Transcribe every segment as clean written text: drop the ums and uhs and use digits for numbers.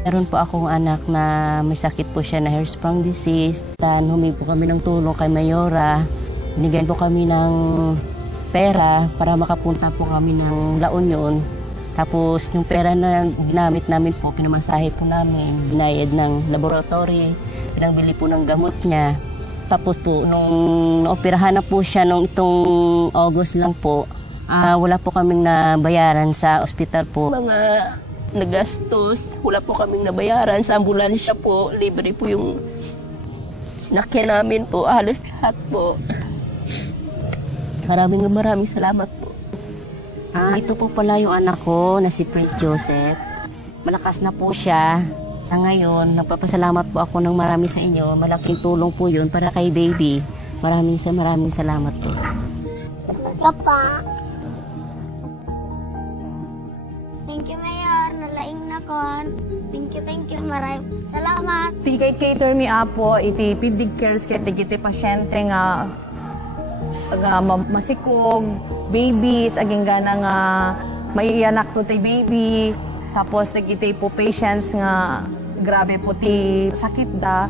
Meron po akong anak na may sakit po siya na hair-sprung disease. Humingi po kami ng tulong kay Mayora. Binigyan po kami ng pera para makapunta po kami ng La Union. Tapos yung pera na ginamit namin po, pinamasahe po namin, binayad ng laboratory, pinangbili po ng gamot niya. Tapos po, nung naoperahan na po siya nung itong August lang po, wala po kaming nabayaran sa ospital po. Mga nagastos, wala po kaming nabayaran sa ambulansya po, libre po yung sinakyan namin po, halos lahat po. Maraming salamat po. Ito po pala yung anak ko na si Prince Joseph. Malakas na po siya. Sa ngayon, nagpapasalamat po ako ng marami sa inyo. Malaking tulong po yun para kay baby. Maraming salamat po. Papa. Thank you, Mayor. Nalaing na kon. Thank you. Maraming salamat. Kay cater mi apo, iti pidig cares kiti pasyente nga masikog, babies, aging gana nga maiiyanak to tay baby. Tapos nagitay po patients nga grabe po ti sakit da.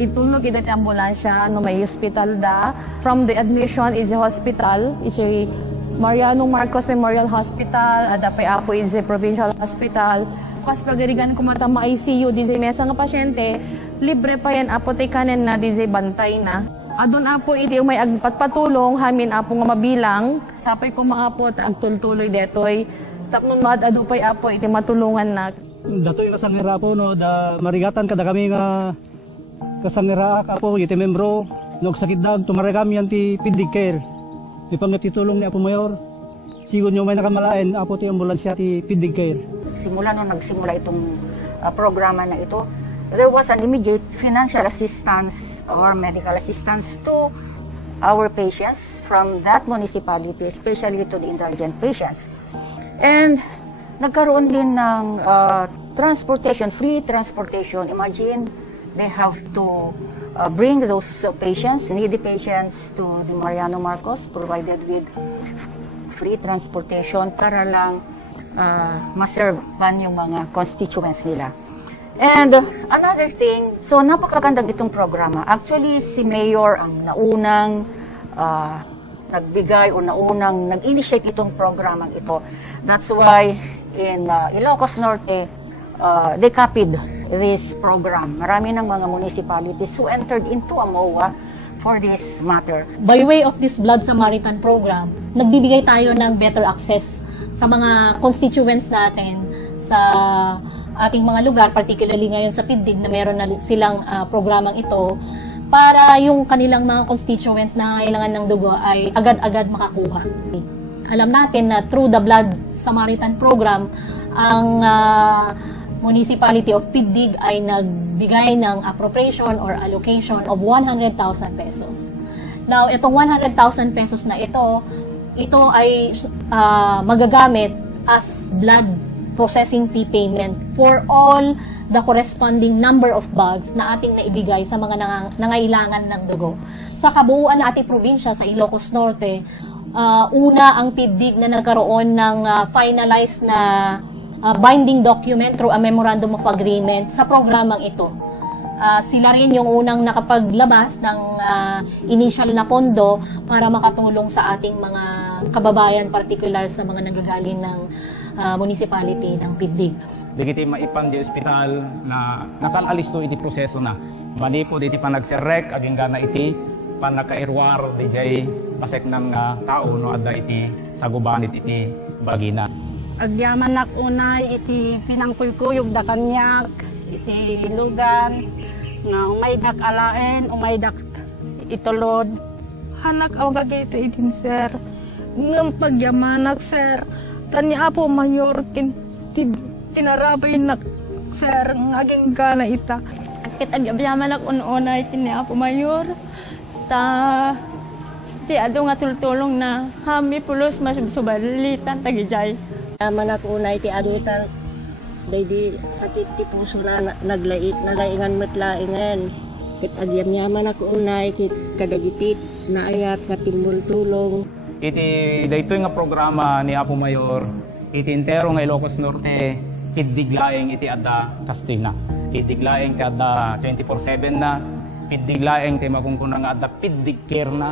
Itulog iti ambulansya no may hospital da. From the admission is a hospital, is a Mariano Marcos Memorial Hospital, ada pa apo is a provincial hospital. Kas pagarigan ko matama ICU, di mesa nga pasyente, libre pa yan apo tay kanen na di bantay na. Adon apo iti may agpatpatulong hamin apo nga mabilang, sapay ko maapot agtultuloy detoy. Tapnon maadado pay apo iti matulungan na. Datoy kasangira po no, da marigatan kada kami nga kasangira apo iti membro nog sakit dag tumaragam yan ti pidig care. Di pang natitulong ni Apo Mayor. Siguro nyo may nakamalain apo ti ambulansya ti pidig care. Simula nung nagsimula itong programa na ito, there was an immediate financial assistance or medical assistance to our patients from that municipality, especially to the indigent patients. And nagkaroon din ng transportation, free transportation. Imagine, they have to bring those patients, needy patients to the Mariano Marcos, provided with free transportation para lang maservan yung mga constituents nila. And another thing, so napakagandang itong programa. Actually, si Mayor ang naunang nagbigay o naunang nag-initiate itong programang ito. That's why in Ilocos Norte, they copied this program. Marami ng mga municipalities who entered into a MOA for this matter. By way of this Blood Samaritan program, nagbibigay tayo ng better access sa mga constituents natin sa ating mga lugar, particularly ngayon sa Pidig na meron na silang programang ito para yung kanilang mga constituents na kailangan ng dugo ay agad-agad makakuha. Alam natin na through the Blood Samaritan program, ang Municipality of Pidig ay nagbigay ng appropriation or allocation of 100,000 pesos. Now, itong 100,000 pesos na ito ay magagamit as blood processing fee payment for all the corresponding number of bags na ating naibigay sa mga nangailangan ng dugo. Sa kabuuan ng ating probinsya sa Ilocos Norte, una ang Pidig na nagkaroon ng finalized na binding document through a memorandum of agreement sa programang ito. Sila rin yung unang nakapaglabas ng initial na pondo para makatulong sa ating mga kababayan, particular sa mga nagagaling ng municipality ng Pidig. Digiti maipan di ospital na nakanalis to iti proseso na. Bali po diti panagserrek aging gana iti panakairwar di jay pasek ng tao no adda iti sagubanit iti bagina. Agyaman nak unay iti pinangkulkuyog da kanyak iti lugan nga umaydak alaen umaydak itulod. Hanak awag iti itin sir. Ngam pagyamanak sir. Tani Apo Mayor tinarabay nak sir ngaging gana ita. Kita agyaman nak ununay iti ni Apo Mayor. Ti ado nga tultulong na hami pulos masubalitan tagijay. Manak unay ti ado itan daydi sakit ti puso na naglaingan matlaingan. Kit agyam yaman ako unay kit kadagitit na ayat katimultulong. Iti daytoy nga programa ni Apo Mayor, iti entero nga Ilocos Norte piddiglaeng iti adda kastina. Piddiglaeng kada 24/7 na, piddiglaeng ti makungkuna nga adda piddig care na.